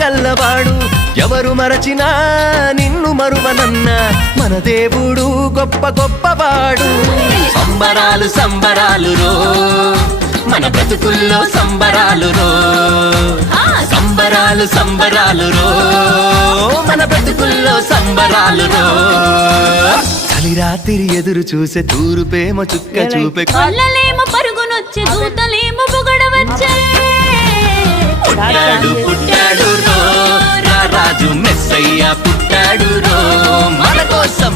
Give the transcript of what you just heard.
గల్లవాడు ఎవరు మరచినా నిన్ను మరువనన్న మన దేవుడు గొప్ప గొప్పవాడు సంబరాలు సంబరాలు రో మన బ్రతుకుల్లో సంబరాలు రో సంబరాలు సంబరాలు రో మన బ్రతుకుల్లో సంబరాలు రో చలి రాత్రి ఎదురు చూసే తూరుపేమ చుక్క చూపే కళ్ళలేమో పరుగునొచ్చే దూతలేమో పొగడవచ్చే పుట్టాడు పుట్టాడు రో రాజు మెస్సయ్య పుట్టాడు రో మన కోసం